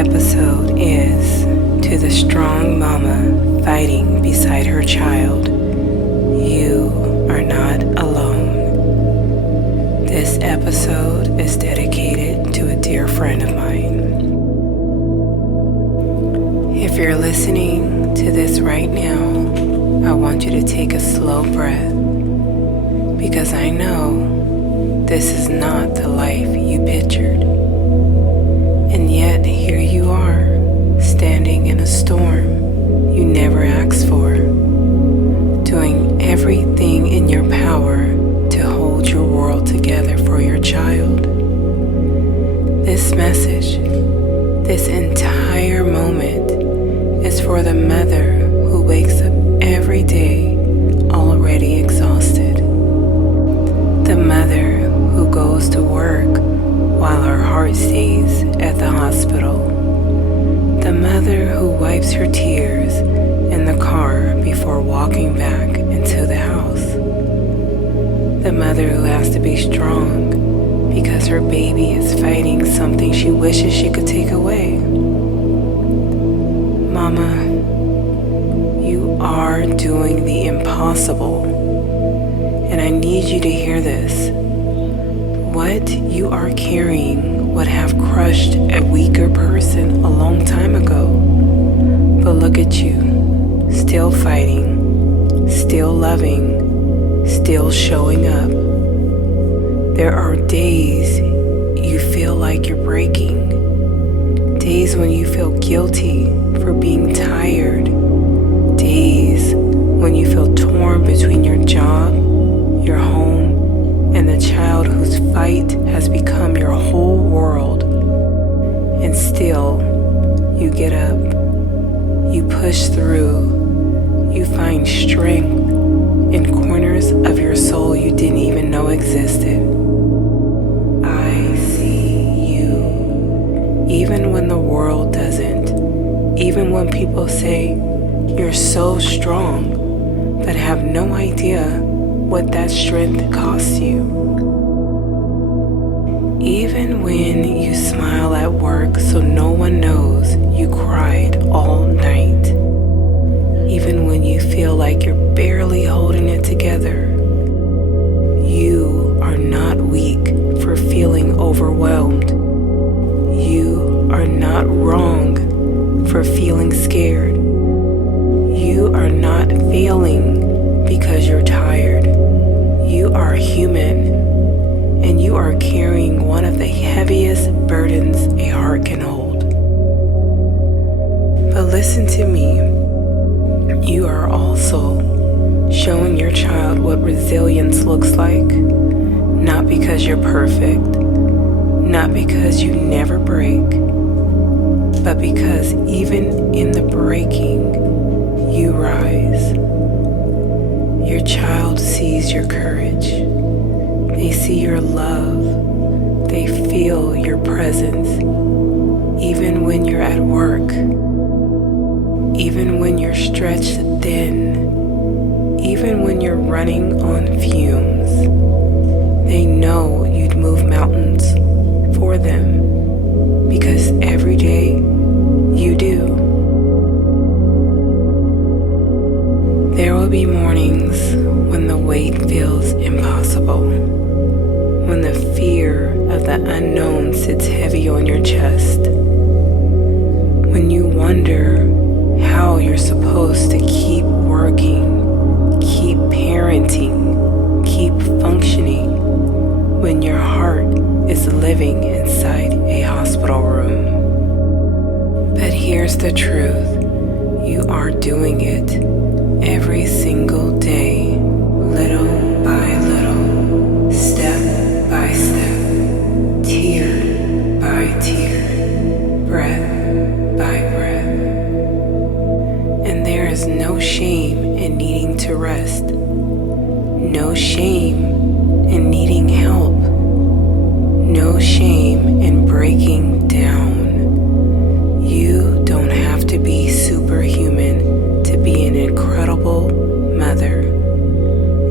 episode is to the strong mama fighting beside her child. You are not alone. This episode is dedicated to a dear friend of mine. If you're listening to this right now, I want you to take a slow breath, because I know this is not the life you pictured. And yet here you are, standing in a storm you never asked for, doing everything in your power to hold your world together for your child. This message, this entire moment, is for the mother who wakes up every day already exhausted. The mother who goes to work while her heart stays at the hospital. The mother who wipes her tears in the car before walking back into the house. The mother who has to be strong because her baby is fighting something she wishes she could take away. Mama, you are doing the impossible, and I need you to hear this. What you are carrying would have crushed a weaker person a long time ago. But look at you, still fighting, still loving, still showing up. There are days you feel like you're breaking. Days when you feel guilty for being tired. Days when you feel torn between your job, your home, and the child whose fight has become your whole world. And still, you get up, you push through, you find strength in corners of your soul you didn't even know existed. I see you. Even when the world doesn't, even when people say you're so strong, but have no idea what that strength costs you. Even when you smile at work so no one knows you cried all night. Even when you feel like you're barely holding it together. You are not weak for feeling overwhelmed. You are not wrong for feeling scared. You are not failing because you're tired. You are human, and you are carrying one of the heaviest burdens a heart can hold. But listen to me, you are also showing your child what resilience looks like, not because you're perfect, not because you never break, but because even in the breaking, you rise. Your child sees your courage. They see your love. They feel your presence. Even when you're at work. Even when you're stretched thin. Even when you're running on fumes. They know you'd move mountains for them. Because every day you do. There will be mornings when the weight feels impossible, when the fear of the unknown sits heavy on your chest, when you wonder how you're supposed to keep working, keep parenting, keep functioning, when your heart is living inside a hospital room. But here's the truth, you are doing it. Every single day, little by little, step by step, tear by tear, breath by breath. And there is no shame in needing to rest, no shame in needing help, no shame in breaking down. You don't have to be superhuman to be an incredible mother.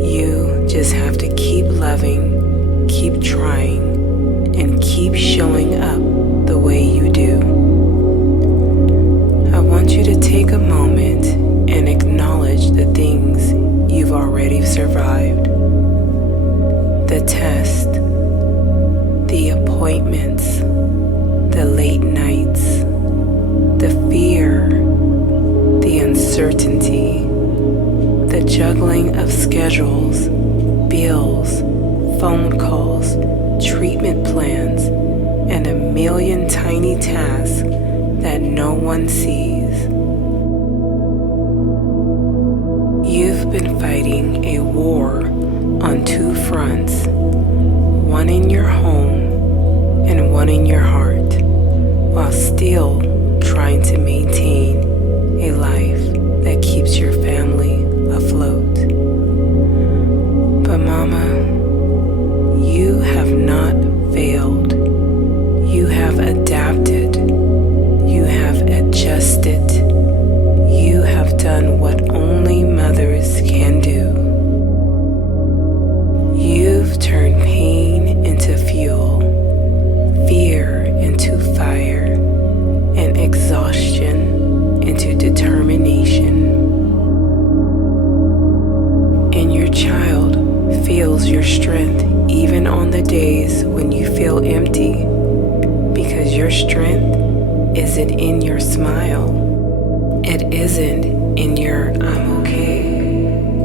You just have to keep loving, keep trying, and keep showing up the way you do. juggling of schedules, bills, phone calls, treatment plans, and a million tiny tasks that no one sees. You've been fighting a war on two fronts, one in your home and one in your heart, while still trying to maintain a life that keeps your family afloat. But Mama, you have not failed. You have adapted. You have adjusted. You have done what only mothers can do. You've turned pain into fuel, fear into fire, and exhaustion into determination. And your child feels your strength even on the days when you feel empty, because your strength isn't in your smile. It isn't in your "I'm okay."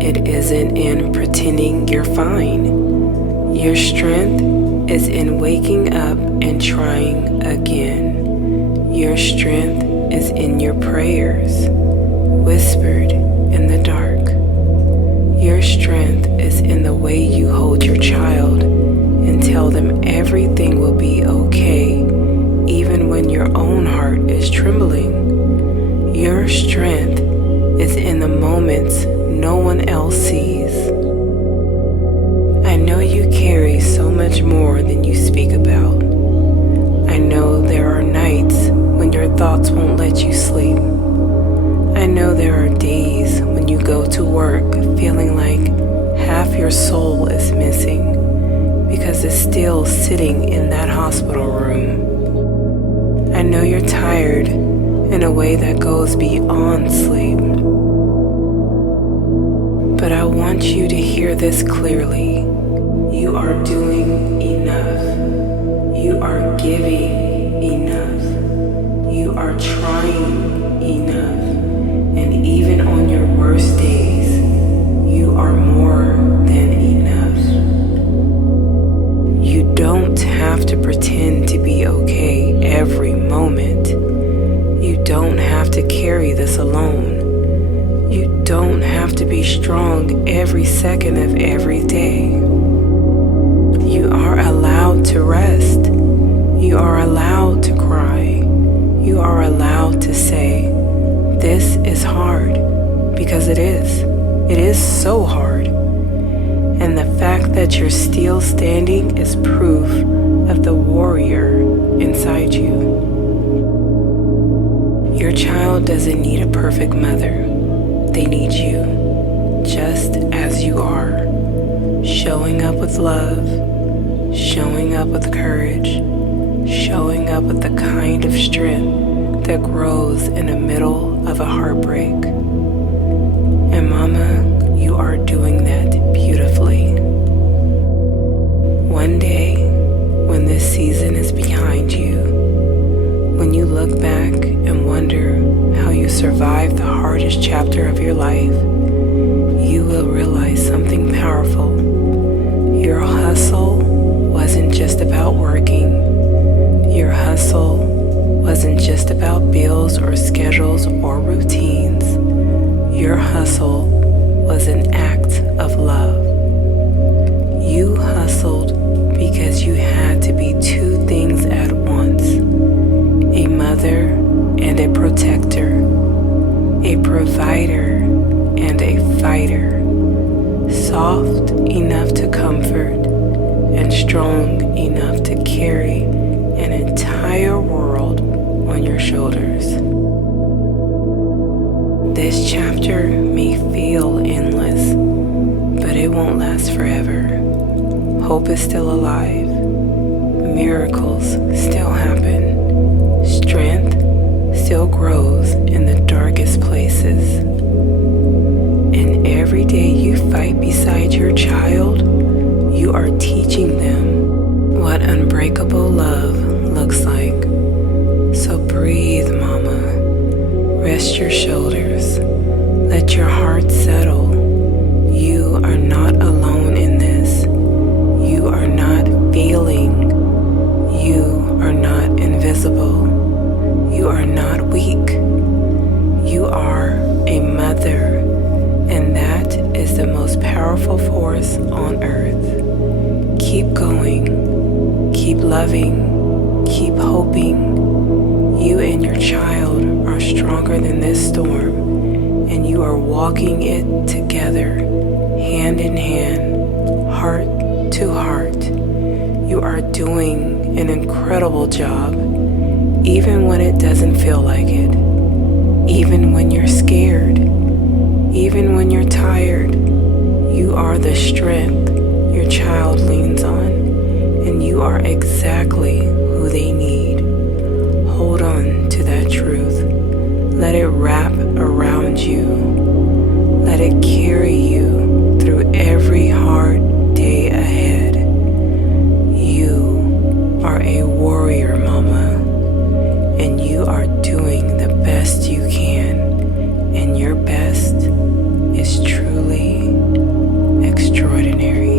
It isn't in pretending you're fine. Your strength is in waking up and trying again. Your strength is in your prayers, whispered in the dark. Your strength is in the way you hold your child and tell them everything will be okay, even when your own heart is trembling. Your strength is in the moments no one else sees. I know you carry so much more than you speak about. I know there are nights when your thoughts won't let you sleep. I know there are days when you go to work feeling like half your soul is missing because it's still sitting in that hospital room. I know you're tired in a way that goes beyond sleep. But I want you to hear this clearly. You are doing enough. You are giving enough. You are trying enough. And even on your worst days, you are more than enough. You don't have to pretend to be okay every moment. You don't have to carry this alone. You don't have to be strong every second of every day. You are allowed to rest. You are allowed to cry. You are allowed to say, "This is hard," because it is. It is so hard. And the fact that you're still standing is proof of the warrior inside you. Your child doesn't need a perfect mother. They need you, just as you are, showing up with love, showing up with courage, showing up with the kind of strength that grows in the middle of a heartbreak. And Mama, you are doing that beautifully. One day, when this season is behind you, when you look back and wonder how you survived the hardest chapter of your life, you will realize something powerful. Your hustle wasn't just about working. Your hustle wasn't just about bills or schedules or routines. Your hustle was an act of love. You hustled because you had to be two things at once: a mother and a protector, a provider and a fighter, soft enough to comfort and strong enough to carry an entire world on your shoulders. This chapter may feel endless, but it won't last forever. Hope is still alive. Miracles still happen. Strength still grows in the darkest places. And every day you fight beside your child, you are teaching them what unbreakable love looks like. So breathe, Mama. Rest your shoulders. Let your heart settle. are not weak. You are a mother, and that is the most powerful force on earth. Keep going, keep loving, keep hoping. You and your child are stronger than this storm, and you are walking it together, hand in hand, heart to heart. You are doing an incredible job, even when it doesn't feel like it, even when you're scared, even when you're tired. You are the strength your child leans on, and you are exactly who they need. Hold on to that truth. Let it wrap around you. Let it carry you through every hard day ahead. You are a warrior, Mama, and you are doing the best you can, and your best is truly extraordinary.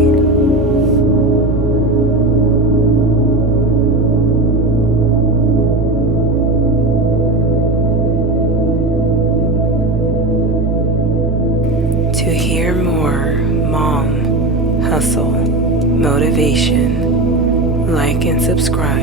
To hear more Mom Hustle motivation, like and subscribe